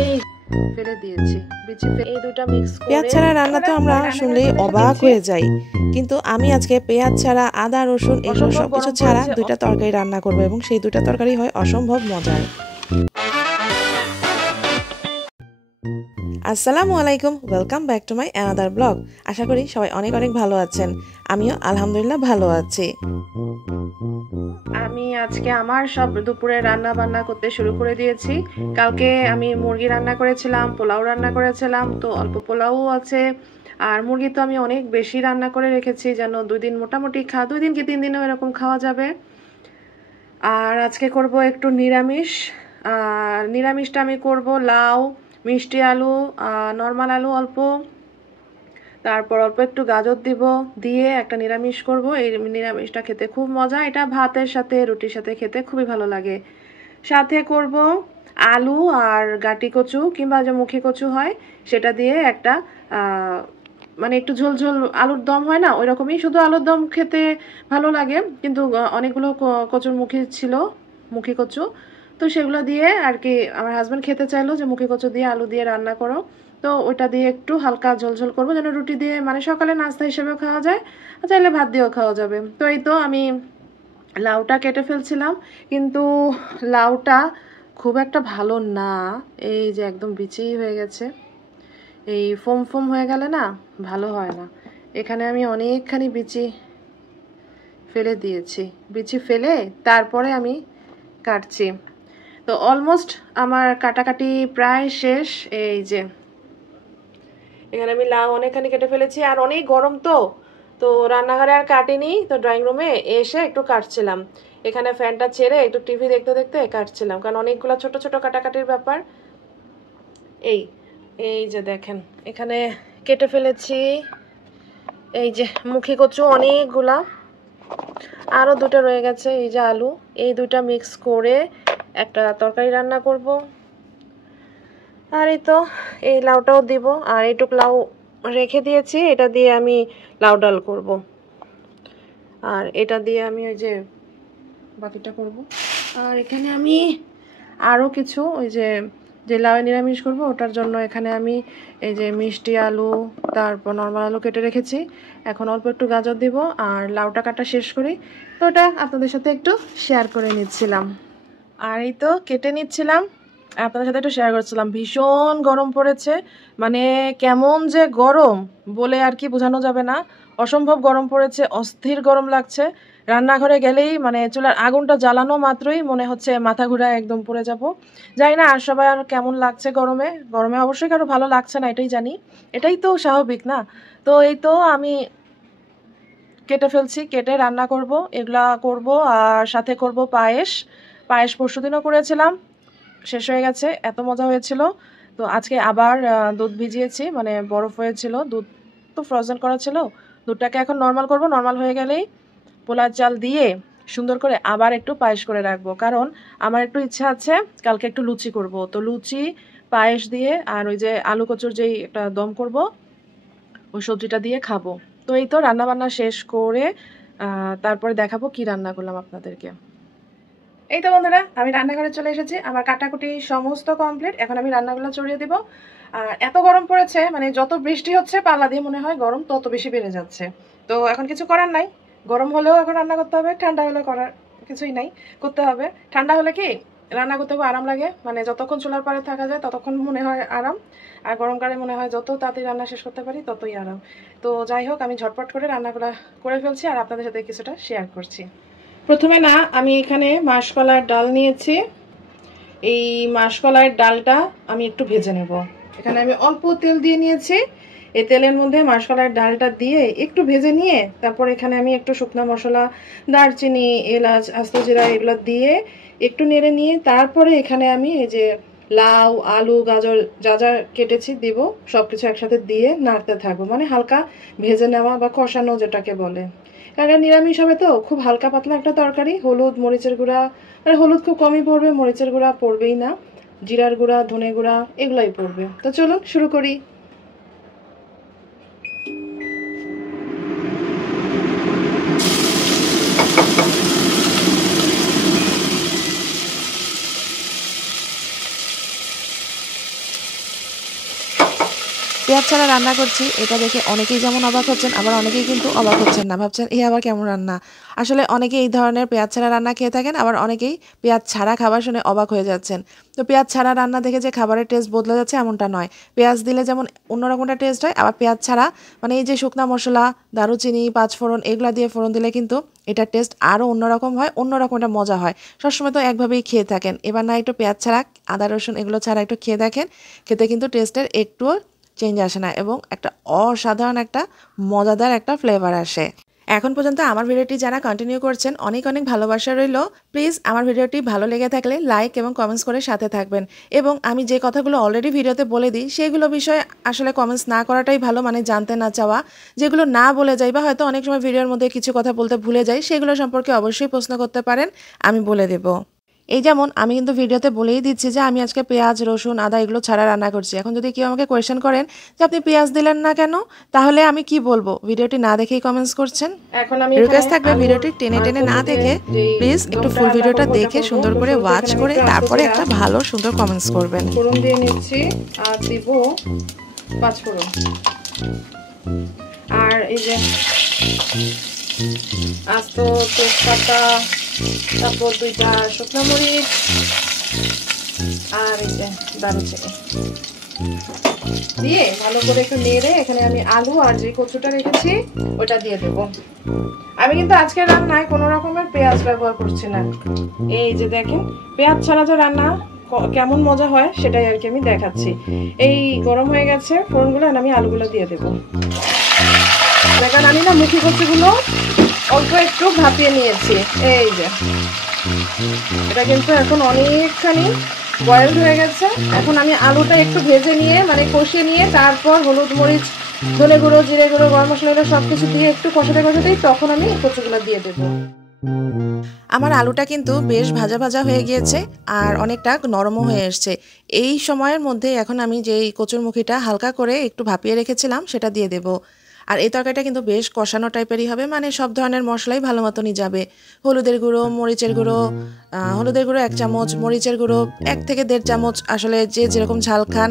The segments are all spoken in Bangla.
এই ফেলে দিয়েছি এই দুটো মিক্স করে। পেঁয়াজ ছাড়া রান্না তো আমরা শুনলেই অবাক হয়ে যাই, কিন্তু আমি আজকে পেঁয়াজ ছাড়া, আদা রসুন এগুলো সবকিছু ছাড়া দুইটা তরকারি রান্না করবো, এবং সেই দুইটা তরকারি হয় অসম্ভব মজার। আসসালামু আলাইকুম, welcome back to my another blog. আশা করি সবাই অনেক অনেক ভালো আছেন, আমিও আলহামদুলিল্লাহ ভালো আছি। আমি আজকে আমার সব দুপুরে রান্না বান্না করতে শুরু করে দিয়েছি। কালকে আমি মুরগি রান্না করেছিলাম, পোলাও রান্না করেছিলাম, তো অল্প পোলাও আছে। আর মুরগি তো আমি অনেক বেশি রান্না করে রেখেছি, যেন 2 দিন মোটামুটি 2 দিন কি 3 দিনও এরকম খাওয়া যাবে। আর আজকে করব একটু নিরামিষ। আর নিরামিষটা আমি করব লাউ, মিষ্টি আলু, নর্মাল আলু অল্প, তারপর অল্প একটু গাজর দিব, দিয়ে একটা নিরামিষ করব। এই নিরামিষটা খেতে খুব মজা, এটা ভাতের সাথে রুটির সাথে খেতে খুবই ভালো লাগে। সাথে করব আলু আর গাটি কচু কিংবা যে মুখী কচু হয় সেটা দিয়ে একটা মানে একটু ঝোল ঝোল আলুর দম হয় না, ওই রকমই, শুধু আলুর দম খেতে ভালো লাগে, কিন্তু অনেকগুলো কচুর মুখী ছিল, মুখী কচু, তো সেগুলো দিয়ে আর কি আমার হাজব্যান্ড খেতে চাইলো যে মুখী কচু দিয়ে আলু দিয়ে রান্না করো, তো ওইটা দিয়ে একটু হালকা ঝোল ঝোল করবো, যেন রুটি দিয়ে মানে সকালে নাস্তা হিসেবেও খাওয়া যায়, চাইলে ভাত দিয়েও খাওয়া যাবে। তো এই তো আমি লাউটা কেটে ফেলছিলাম, কিন্তু লাউটা খুব একটা ভালো না, এই যে একদম বিচি হয়ে গেছে, এই ফোম ফোম হয়ে গেলে না ভালো হয় না। এখানে আমি অনেকখানি বিচি ফেলে দিয়েছি, বিচি ফেলে তারপরে আমি কাটছি। তো অলমোস্ট আমার কাটাকাটি প্রায় শেষ। এই যে এখানে আমি লাউ অনেকখানি কেটে ফেলেছি, আর অনেক গরম তো তো রান্নাঘরে আর কাটিনি, তো ড্রয়িং রুমে এসে একটু কাটছিলাম, এখানে ফ্যানটা ছেড়ে একটু টিভি দেখতে দেখতে কাটছিলাম, কারণ অনেকগুলো ছোট ছোট কাটাকাটির ব্যাপার। এই এই যে দেখেন এখানে কেটে ফেলেছি, এই যে মুখী কচু অনেকগুলা, আরও 2টা রয়ে গেছে, এই যে আলু, এই 2টা মিক্স করে একটা তরকারি রান্না করব। আর এই তো এই লাউটাও দিব, আর এইটুক লাউ রেখে দিয়েছি, এটা দিয়ে আমি লাউ ডাল করব, আর এটা দিয়ে আমি ওই যে বাকিটা করব। আর এখানে আমি আরও কিছু ওই যে যে লাউ নিরামিষ করব ওটার জন্য এখানে আমি এই যে মিষ্টি আলু, তারপর নর্মাল আলু কেটে রেখেছি, এখন অল্প একটু গাজর দিব, আর লাউটা কাটা শেষ করি, তো ওটা আপনাদের সাথে একটু শেয়ার করে নিচ্ছিলাম। আর এই তো কেটে নিচ্ছিলাম, আপনাদের সাথে একটু শেয়ার করছিলাম। ভীষণ গরম পড়েছে, মানে কেমন যে গরম বলে আর কি বোঝানো যাবে না, অসম্ভব গরম পড়েছে, অস্থির গরম লাগছে। রান্নাঘরে গেলেই মানে চুলার আগুনটা জ্বালানো মাত্রই মনে হচ্ছে মাথা ঘুরায় একদম পড়ে যাব। জানি না আর সবাই আর কেমন লাগছে গরমে, গরমে অবশ্যই কারো ভালো লাগছে না, এটাই জানি, এটাই তো স্বাভাবিক না। তো এই তো আমি কেটে ফেলছি, কেটে রান্না করব, এগুলা করব, আর সাথে করব পায়েস। পায়েস পরশুদিনও করেছিলাম, শেষ হয়ে গেছে, এত মজা হয়েছিল। তো আজকে আবার দুধ ভিজিয়েছি, মানে বরফ হয়েছিল, দুধ তো ফ্রোজেন করা ছিল, দুধটাকে এখন নর্মাল করব, নর্মাল হয়ে গেলেই পোলার চাল দিয়ে সুন্দর করে আবার একটু পায়েস করে রাখবো, কারণ আমার একটু ইচ্ছা আছে কালকে একটু লুচি করব, তো লুচি পায়েস দিয়ে আর ওই যে আলু কচুর যেই একটা দম করব ওই সবজিটা দিয়ে খাবো। তো এই তো রান্না বান্না শেষ করে তারপরে দেখাবো কি রান্না করলাম আপনাদেরকে। এই তো বন্ধুরা আমি রান্নাঘরে চলে এসেছি, আমার কাটাকুটি সমস্ত কমপ্লিট, এখন আমি রান্নাগুলো চড়িয়ে দিব। আর এত গরম পড়েছে, মানে যত বৃষ্টি হচ্ছে পাল্লা দিয়ে মনে হয় গরম তত বেশি বেড়ে যাচ্ছে। তো এখন কিছু করার নাই, গরম হলেও এখন রান্না করতে হবে, ঠান্ডা হলে করার কিছুই নাই, করতে হবে। ঠান্ডা হলে কি রান্না করতে খুব আরাম লাগে, মানে যতক্ষণ চুলার পাড়ে থাকা যায় ততক্ষণ মনে হয় আরাম, আর গরমকালে মনে হয় যত তাড়াতাড়ি রান্না শেষ করতে পারি ততই আরাম। তো যাই হোক আমি ঝটপট করে রান্নাগুলো করে ফেলছি, আর আপনাদের সাথে কিছুটা শেয়ার করছি। প্রথমে না আমি এখানে মাসকলাইয়ের ডাল নিয়েছি, এই মাসকলাইয়ের ডালটা আমি একটু ভেজে নেব। এখানে আমি অল্প তেল দিয়ে নিয়েছি, এই তেলের মধ্যে মাসকলাইয়ের ডালটা দিয়ে একটু ভেজে নিয়ে তারপর এখানে আমি একটু শুকনো মশলা, দারচিনি, এলাচ, আস্ত জিরা এগুলো দিয়ে একটু নেড়ে নিয়ে তারপরে এখানে আমি এই যে লাউ, আলু, গাজর যা যা কেটেছি দিব, সব কিছু একসাথে দিয়ে নাড়তে থাকবো, মানে হালকা ভেজে নেওয়া বা কষানো যেটাকে বলে। কারণ নিরামিষ হবে তো খুব হালকা পাতলা একটা তরকারি, হলুদ মরিচের গুঁড়া, আর হলুদ খুব কমই পড়বে, মরিচের গুঁড়া পড়বেই না, জিরার গুঁড়া, ধনে গুঁড়া এগুলাই পড়বে। তো চলুন শুরু করি। পেঁয়াজ ছাড়া রান্না করছি, এটা দেখে অনেকেই যেমন অবাক হচ্ছেন, আবার অনেকেই কিন্তু অবাক হচ্ছেন না, ভাবছেন এই আবার কেমন রান্না। আসলে অনেকেই এই ধরনের পেঁয়াজ ছাড়া রান্না খেয়ে থাকেন, আবার অনেকেই পেঁয়াজ ছাড়া খাবার শুনে অবাক হয়ে যাচ্ছেন। তো পেঁয়াজ ছাড়া রান্না দেখে যে খাবারের টেস্ট বদলে যাচ্ছে এমনটা নয়। পেঁয়াজ দিলে যেমন অন্যরকম একটা টেস্ট হয়, আবার পেঁয়াজ ছাড়া মানে এই যে শুকনা মশলা, দারুচিনি, পাঁচফোড়ন এগুলা দিয়ে ফোড়ন দিলে কিন্তু এটার টেস্ট আরও অন্যরকম হয়, অন্যরকম একটা মজা হয়। সবসময় তো একভাবেই খেয়ে থাকেন, এবার না একটু পেঁয়াজ ছাড়া, আদা রসুন এগুলো ছাড়া একটু খেয়ে দেখেন, খেতে কিন্তু টেস্টের একটুও চেঞ্জ আসে না এবং একটা অসাধারণ একটা মজাদার একটা ফ্লেভার আসে। এখন পর্যন্ত আমার ভিডিওটি যারা কন্টিনিউ করছেন অনেক অনেক ভালোবাসা রইল। প্লিজ আমার ভিডিওটি ভালো লেগে থাকলে লাইক এবং কমেন্টস করে সাথে থাকবেন, এবং আমি যে কথাগুলো অলরেডি ভিডিওতে বলে দিই সেগুলো বিষয়ে আসলে কমেন্টস না করাটাই ভালো, মানে জানতে না চাওয়া। যেগুলো না বলে যাই বা হয়তো অনেক সময় ভিডিওর মধ্যে কিছু কথা বলতে ভুলে যাই, সেগুলো সম্পর্কে অবশ্যই প্রশ্ন করতে পারেন, আমি বলে দেবো। এই যেমন আমি কিন্তু ভিডিওতে বলেই দিচ্ছি যে আমি আজকে পেঁয়াজ রসুন আদা এগুলো ছাড়া রান্না করছি। এখন যদি কেউ আমাকে কোয়েশ্চেন করেন যে আপনি পেঁয়াজ দিলেন না কেন, তাহলে আমি কি বলবো? ভিডিওটি না দেখেই কমেন্টস করছেন। এখন আমি রিকোয়েস্ট থাকবে ভিডিওটি টেনে টেনে না দেখে প্লিজ একটু ফুল ভিডিওটা দেখে সুন্দর করে ওয়াচ করে তারপরে একটা ভালো সুন্দর কমেন্টস করবেন। ফোড়ন দিয়ে নিচ্ছি আর দিব পাঁচফোড়ন, আর এই যে আস্ত তেজপাতা, তারপর 2টা শুকনো মরিচ, আর এই যে দারুচিনি দিয়ে ভালো করে একটু নেড়ে এখানে আমি আলু আর যে কচুটা রেখেছি ওটা দিয়ে দেব। আমি কিন্তু আজকে রান্নায় কোনো রকমের পেঁয়াজ ব্যবহার করছি না। এই যে দেখেন পেঁয়াজ ছাড়া যে রান্না কেমন মজা হয় সেটাই আর কি আমি দেখাচ্ছি। এই গরম হয়ে গেছে ফোড়নগুলো, আর আমি আলুগুলো দিয়ে দেবো। দেখেন আমি না মুখি কচুগুলো অল্প একটু ভাপিয়ে নিয়েছি। এই যে এটা কিন্তু এখন অনেকখানি বয়েলড হয়ে গেছে। এখন আমি আলুটা একটু ভেজে নিয়ে মানে কষিয়ে নিয়ে তারপর হলুদ মরিচ ধনে গুঁড়ো জিরে গুঁড়ো গরম মশলা সব কিছু দিয়ে একটু কষাতে কষাতেই তখন আমি কচুগুলো দিয়ে দেবো। আমার আলুটা কিন্তু বেশ ভাজা ভাজা হয়ে গিয়েছে আর অনেকটা নরমও হয়ে এসছে। এই সময়ের মধ্যে এখন আমি যেই কচুরমুখিটা হালকা করে একটু ভাপিয়ে রেখেছিলাম সেটা দিয়ে দেবো। আর এই তরকারিটা কিন্তু বেশ কষানো টাইপেরই হবে, মানে সব ধরনের মশলাই ভালো মতনই যাবে। হলুদের গুঁড়ো, মরিচের গুঁড়ো, হলুদের গুঁড়ো 1 চামচ, মরিচের গুঁড়ো 1 থেকে 1.5 চামচ, আসলে যে যেরকম ঝাল খান।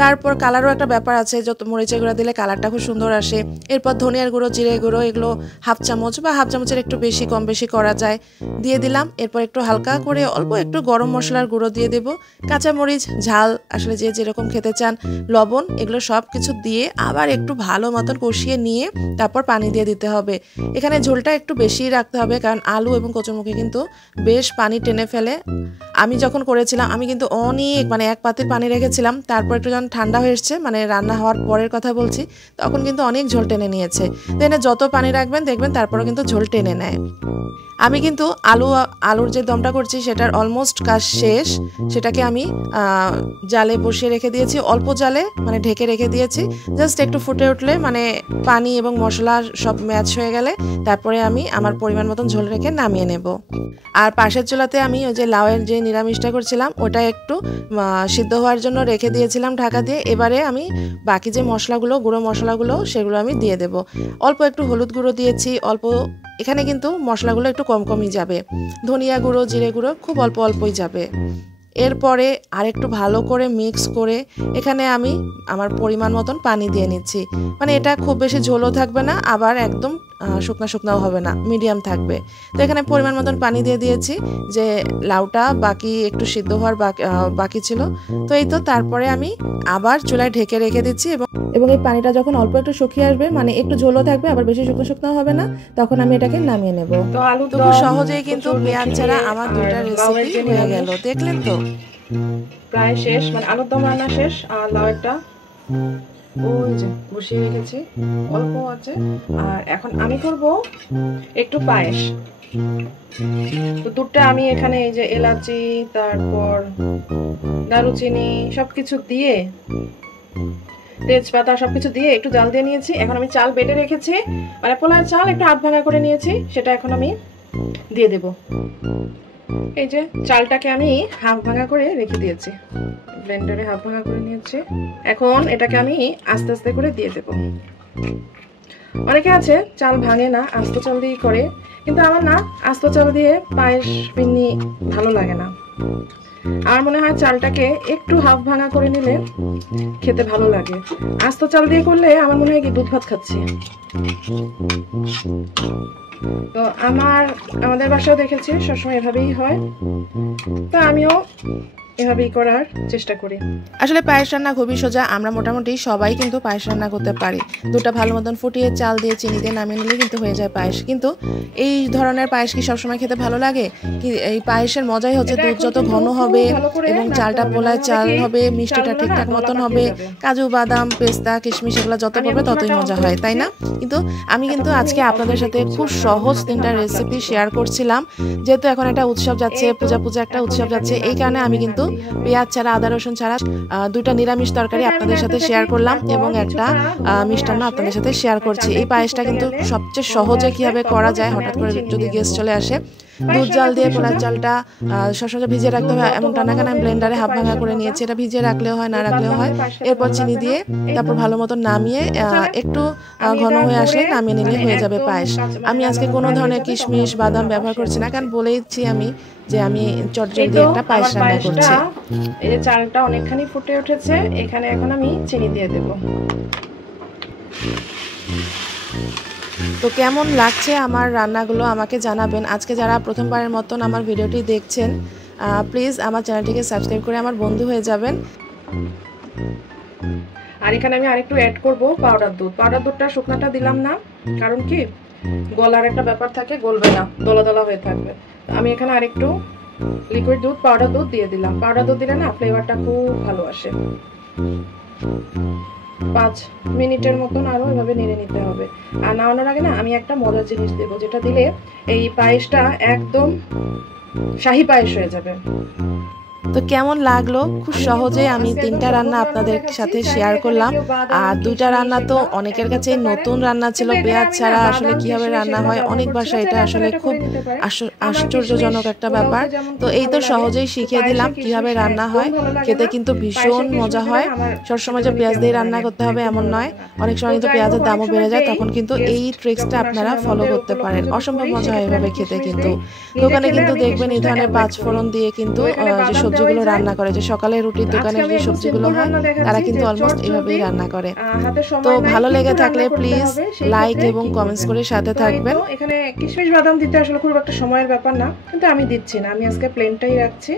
তারপর কালারও একটা ব্যাপার আছে, যত মরিচের গুঁড়ো দিলে কালারটা খুব সুন্দর আসে। এরপর ধনিয়ার গুঁড়ো, জিরে গুঁড়ো এগুলো 1/2 চামচ বা 1/2 চামচের একটু বেশি কম বেশি করা যায়, দিয়ে দিলাম। এরপর একটু হালকা করে অল্প একটু গরম মশলার গুঁড়ো দিয়ে দেবো, কাঁচামরিচ, ঝাল আসলে যে যেরকম খেতে চান, লবণ এগুলো সব কিছু দিয়ে আবার একটু ভালো মতন কষিয়ে নিয়ে তারপর পানি দিয়ে দিতে হবে। এখানে ঝোলটা একটু বেশি রাখতে হবে, কারণ আলু এবং কচুরমুখী কিন্তু বেশ পানি টেনে ফেলে। আমি যখন করেছিলাম আমি কিন্তু অনেক মানে 1 পাতিল পানি রেখেছিলাম, তারপর একটু যখন ঠান্ডা হয়ে এসছে, মানে রান্না হওয়ার পরের কথা বলছি, তখন কিন্তু অনেক ঝোল টেনে নিয়েছে। দেন যত পানি রাখবেন দেখবেন তারপরও কিন্তু ঝোল টেনে নেয়। আমি কিন্তু আলুর যে দমটা করছি সেটার অলমোস্ট কাজ শেষ। সেটাকে আমি জালে বসিয়ে রেখে দিয়েছি, অল্প জালে মানে ঢেকে রেখে দিয়েছি। জাস্ট একটু ফুটে উঠলে মানে পানি এবং মশলা সব ম্যাচ হয়ে গেলে তারপরে আমি আমার পরিমাণ মতন ঝোল রেখে নামিয়ে নেব। আর পাশের চুলাতে আমি ওই যে লাউয়ের যে নিরামিষটা করছিলাম ওটা একটু সিদ্ধ হওয়ার জন্য রেখে দিয়েছিলাম ঢাকা দিয়ে। এবারে আমি বাকি যে মশলাগুলো, গুঁড়ো মশলাগুলো সেগুলো আমি দিয়ে দেব। অল্প একটু হলুদ গুঁড়ো দিয়েছি, অল্প, এখানে কিন্তু মশলাগুলো একটু কম কমই যাবে। ধনিয়া গুঁড়ো, জিরে গুঁড়ো খুব অল্প অল্পই যাবে। এরপরে আরেকটু ভালো করে মিক্স করে এখানে আমি আমার পরিমাণ মতন পানি দিয়ে নিচ্ছি। মানে এটা খুব বেশি ঝোলও থাকবে না, আবার একদম শুকনা শুকনাও হবে না, মিডিয়াম থাকবে। তো এখানে পরিমাণ মতন পানি দিয়ে দিয়েছি, যে লাউটা বাকি একটু সিদ্ধ হওয়ার বাকি ছিল। তো এই তো তারপরে আমি আবার চুলায় ঢেকে রেখে দিচ্ছি, এবং এই পানিটা যখন অল্প একটু শুকিয়ে আসবে, মানে একটু ঝোলও থাকবে আবার বেশি শুকনো শুকনাও হবে না, তখন আমি এটাকে নামিয়ে নেব। তো আলু তো খুব সহজেই কিন্তু পেঁয়াজ ছাড়া আমার 2টা রেসিপি হয়ে গেল, দেখলেন তো? প্রায় শেষ, মানে আলুর দম রান্না শেষ। আর লাউটা ওই যে বসিয়ে রেখেছি অল্প আছে। আর এখন আমি করব একটু পায়েস। তো দুধটা আমি এখানে এই যে এলাচি, তারপর দারুচিনি সবকিছু দিয়ে, তেজপাতা সবকিছু দিয়ে একটু জাল দিয়ে নিয়েছি। এখন আমি চাল বেটে রেখেছি, মানে পোলার চাল একটু হাফ ভাঙা করে নিয়েছি, সেটা এখন আমি দিয়ে দেব। এই যে চালটাকে আমি হাফ ভাঙা করে রেখে দিয়েছি, ব্লেন্ডারে হাফ ভাঙা করে নিয়েছি। এখন এটাকে আমি আস্তে আস্তে করে দিয়ে দেব। অনেকে আছে চাল ভাঙে না, আস্ত চাল দিয়ে করে, কিন্তু আমার না আস্ত চাল দিয়ে পায়েস পিন্নি ভালো লাগে না। আমার মনে হয় চালটাকে একটু হাফ ভাঙা করে নিলে খেতে ভালো লাগে। আস্ত চাল দিয়ে করলে আমার মনে হয় কি দুধ ভাত খাচ্ছি। তো আমাদের বাসাও দেখেছি সবসময় এভাবেই হয়, তো আমিও এভাবেই করার চেষ্টা করি। আসলে পায়েস রান্না খুবই সোজা, আমরা মোটামুটি সবাই কিন্তু পায়েস রান্না করতে পারি। দুধটা ভালো মতন ফুটিয়ে চাল দিয়ে চিনি দিয়ে নামিয়ে নিলে কিন্তু হয়ে যায় পায়েস। কিন্তু এই ধরনের পায়েস কি সবসময় খেতে ভালো লাগে? কি এই পায়েসের মজাই হচ্ছে দুধ যত ঘন হবে এবং চালটা পোলায় চাল হবে, মিষ্টিটা ঠিকঠাক মতন হবে, কাজু বাদাম পেস্তা কিশমিশ এগুলো যত পড়বে ততই মজা হয়, তাই না? কিন্তু আমি কিন্তু আজকে আপনাদের সাথে খুব সহজ 3টা রেসিপি শেয়ার করছিলাম। যেহেতু এখন একটা উৎসব যাচ্ছে, পূজা একটা উৎসব যাচ্ছে, এই কারণে আমি কিন্তু পেঁয়াজ ছাড়া আদা রসুন ছাড়া 2টা নিরামিষ তরকারি আপনাদের সাথে শেয়ার করলাম এবং একটা মিষ্টান্ন আপনাদের সাথে শেয়ার করছি। এই পায়েসটা কিন্তু সবচেয়ে সহজে কিভাবে করা যায়, হঠাৎ করে যদি গেস্ট চলে আসে, দুধ জাল দিয়ে পোলার চালটা সবসময় ভিজিয়ে রাখতে হয়। এমনটা না কেন আমি ব্লেন্ডারে হাফ ভাঙা করে নিয়েছি, এটা ভিজিয়ে রাখলেও হয় না রাখলেও হয়। এরপর চিনি দিয়ে তারপর ভালো মতো নামিয়ে একটু ঘন হয়ে আসলে নামিয়ে নিলে হয়ে যাবে পায়েস। আমি আজকে কোনো ধরনের কিশমিশ বাদাম ব্যবহার করছি না, কারণ বলেইছি আমি যে আমি চটজলদি একটা পায়েস রান্না করছি। এই যে চালটা অনেকখানি ফুটে উঠেছে, এখানে এখন আমি চিনি দিয়ে দেব। তো কেমন লাগছে আমার রান্নাগুলো আমাকে জানাবেন। আজকে যারা প্রথমবারের মতন আমার ভিডিওটি দেখছেন, প্লিজ আমার চ্যানেলটিকে সাবস্ক্রাইব করে আমার বন্ধু হয়ে যাবেন। আর এখানে আমি আরেকটু অ্যাড করব পাউডার দুধ। পাউডার দুধটা শুকনাটা দিলাম না, কারণ কি গলার একটা ব্যাপার থাকে, গলবে না, দলা দলা হয়ে থাকবে। আমি এখানে আরেকটু লিকুইড দুধ পাউডার দুধ দিয়ে দিলাম। পাউডার দুধ দিলে না ফ্লেভারটা খুব ভালো আসে। 5 মিনিটের মতন আরো এভাবে নেড়ে নিতে হবে। আর নামানোর আগে না আমি একটা মজার জিনিস দেবো, যেটা দিলে এই পায়েসটা একদম শাহী পায়েস হয়ে যাবে। তো কেমন লাগলো? খুব সহজে আমি 3টা রান্না আপনাদের সাথে শেয়ার করলাম। আর 2টা রান্না তো অনেকের কাছে নতুন রান্না ছিল, পেঁয়াজ ছাড়া আসলে কিভাবে রান্না হয় অনেক বাসায় এটা আসলে খুব আশ্চর্যজনক একটা ব্যাপার। তো এই তো সহজেই শিখিয়ে দিলাম কিভাবে রান্না হয়, খেতে কিন্তু ভীষণ মজা হয়। সবসময় যে পেঁয়াজ দিয়ে রান্না করতে হবে এমন নয়, অনেক সময় কিন্তু পেঁয়াজের দামও বেড়ে যায়, তখন কিন্তু এই ট্রিক্সটা আপনারা ফলো করতে পারেন। অসম্ভব মজা হয় এভাবে খেতে। কিন্তু দোকানে কিন্তু দেখবেন এই ধরনের 5 ফোড়ন দিয়ে কিন্তু যে সবজিগুলো রান্না করে, যে সকালে রুটির দোকানের যে সবজিগুলো হয় তারা কিন্তু অলমোস্ট এভাবেই রান্না করে। তো ভালো লেগে থাকলে প্লিজ লাইক এবং কমেন্টস করে সাথে থাকবেন। এখানে কিশমিশ বাদাম দিতে আসলে খুব একটা সময়ের ব্যাপার না, কিন্তু আমি দিচ্ছি না, আমি আজকে প্লেনটাই রাখছি।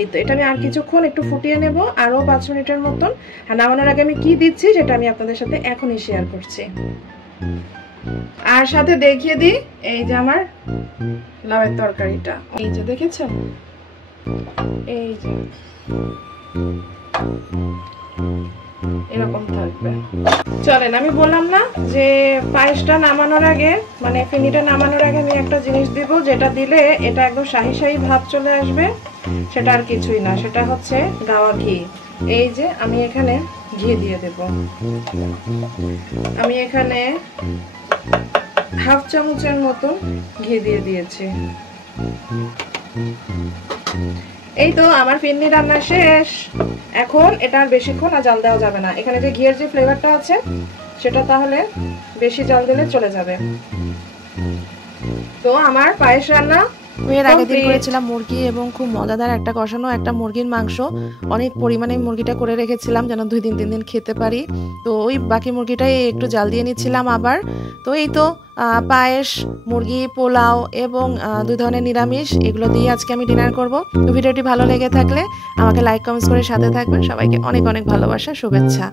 এই তো এটা আমি আর কিছুক্ষণ একটু ফুটিয়ে নেব, আরো 5 মিনিটের মতন। আর নামানোর আগে আমি কি দিচ্ছি সেটা আমি আপনাদের সাথে এখনই শেয়ার করছি। আর সাথে দেখিয়ে দিই এই যে আমার লাউয়ের তরকারিটা, এই যে দেখেছেন, এই যে এরকম থাকবে। চলেন, আমি বললাম না যে পায়েসটা নামানোর আগে মানে ফিনিটা নামানোর আগে আমি একটা জিনিস দিব, যেটা দিলে এটা একদম শাহি শাহি ভাব চলে আসবে। সেটা আর কিছুই না, সেটা হচ্ছে গাওয়া ঘি। এই যে আমি এখানে ঘি দিয়ে দেব। আমি এখানে হাফ চামচের মতন ঘি দিয়ে দিয়েছি। এই তো আমার ফিন্নি রান্না শেষ। এখন এটা আর বেশিক্ষণ আর জাল দেওয়া যাবে না। এখানে যে ঘিয়ের যে ফ্লেভারটা আছে সেটা তাহলে বেশি জাল দিলে চলে যাবে। তো আমার পায়েস রান্না এর আগের দিন করেছিলাম মুরগি এবং খুব মজাদার একটা কষানো একটা মুরগির মাংস। অনেক পরিমাণে মুরগিটা করে রেখেছিলাম যেন 2 দিন 3 দিন খেতে পারি। তো ওই বাকি মুরগিটাই একটু জাল দিয়ে নিচ্ছিলাম আবার। তো এই তো পায়েস, মুরগি, পোলাও এবং 2 ধরনের নিরামিষ, এগুলো দিয়ে আজকে আমি ডিনার করব। তো ভিডিওটি ভালো লেগে থাকলে আমাকে লাইক কমেন্টস করে সাথে থাকবেন। সবাইকে অনেক অনেক ভালোবাসা, শুভেচ্ছা।